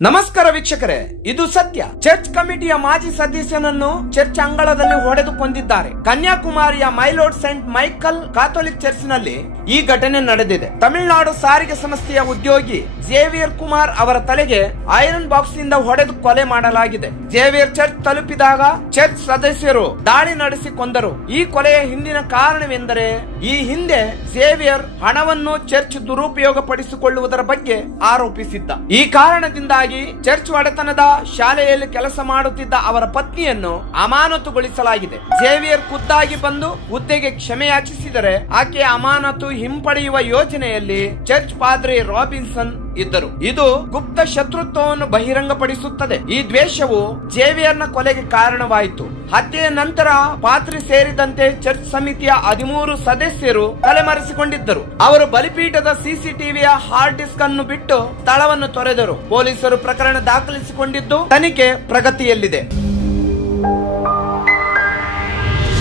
ನಮಸ್ಕಾರ ವೀಕ್ಷಕರೇ, ಇದು ಸತ್ಯ. ಚರ್ಚ್ ಕಮಿಟಿಯ ಮಾಜಿ ಸದಸ್ಯನನ್ನು ಚರ್ಚ್ ಅಂಗಳದಲ್ಲಿ ಹೊಡೆದು ಕೊಂದಿದ್ದಾರೆ. ಕನ್ಯಾಕುಮಾರಿಯ ಮೈಲೋಡ್ ಸೆಂಟ್ ಮೈಕಲ್ ಕ್ಯಾಥೋಲಿಕ್ ಚರ್ಚ್ನಲ್ಲಿ ಈ ಘಟನೆ ನಡೆದಿದೆ. ತಮಿಳುನಾಡು ಸಾರಿಗೆ ಸಂಸ್ಥೆಯ ಉದ್ಯೋಗಿ ಜೇವಿಯರ್ ಕುಮಾರ್ ಅವರ ತಲೆಗೆ ಐರನ್ ಬಾಕ್ಸ್ ನಿಂದ ಹೊಡೆದು ಕೊಲೆ ಮಾಡಲಾಗಿದೆ. ಜೇವಿಯರ್ ಚರ್ಚ್ ತಲುಪಿದಾಗ ಚರ್ಚ್ ಸದಸ್ಯರು ದಾಳಿ ನಡೆಸಿ ಕೊಂದರು. ಈ ಕೊಲೆಯ ಹಿಂದಿನ ಕಾರಣವೆಂದರೆ ಈ ಹಿಂದೆ ಜೇವಿಯರ್ ಹಣವನ್ನು ಚರ್ಚ್ ದುರುಪಯೋಗ ಪಡಿಸಿಕೊಳ್ಳುವುದರ ಬಗ್ಗೆ ಆರೋಪಿಸಿದ್ದ. ಈ ಕಾರಣದಿಂದಾಗಿ ಚರ್ಚ್ ಒಡೆತನದ ಶಾಲೆಯಲ್ಲಿ ಕೆಲಸ ಮಾಡುತ್ತಿದ್ದ ಅವರ ಪತ್ನಿಯನ್ನು ಅಮಾನತುಗೊಳಿಸಲಾಗಿದೆ. ಜೇವಿಯರ್ ಖುದ್ದಾಗಿ ಬಂದು ಹುದ್ದೆಗೆ ಕ್ಷಮೆಯಾಚಿಸಿದರೆ ಆಕೆಯ ಅಮಾನತು ಹಿಂಪಡೆಯುವ ಯೋಜನೆಯಲ್ಲಿ ಚರ್ಚ್ ಪಾದ್ರಿ ರಾಬಿನ್ಸನ್ ಇದ್ದರು. ಇದು ಗುಪ್ತ ಶತ್ರುತ್ವವನ್ನು ಬಹಿರಂಗಪಡಿಸುತ್ತದೆ. ಈ ದ್ವೇಷವು ಜೇವಿಯರ್ನ ಕೊಲೆಗೆ ಕಾರಣವಾಯಿತು. ಹತ್ಯೆಯ ನಂತರ ಪಾದ್ರಿ ಸೇರಿದಂತೆ ಚರ್ಚ್ ಸಮಿತಿಯ 13 ಸದಸ್ಯರು ತಲೆಮರೆಸಿಕೊಂಡಿದ್ದರು. ಅವರು ಬಲಿಪೀಠದ ಸಿಸಿಟಿವಿಯ ಹಾರ್ಡ್ ಡಿಸ್ಕ್ ಅನ್ನು ಬಿಟ್ಟು ಸ್ಥಳವನ್ನು ತೊರೆದರು. ಪೊಲೀಸರು ಪ್ರಕರಣ ದಾಖಲಿಸಿಕೊಂಡಿದ್ದು ತನಿಖೆ ಪ್ರಗತಿಯಲ್ಲಿದೆ.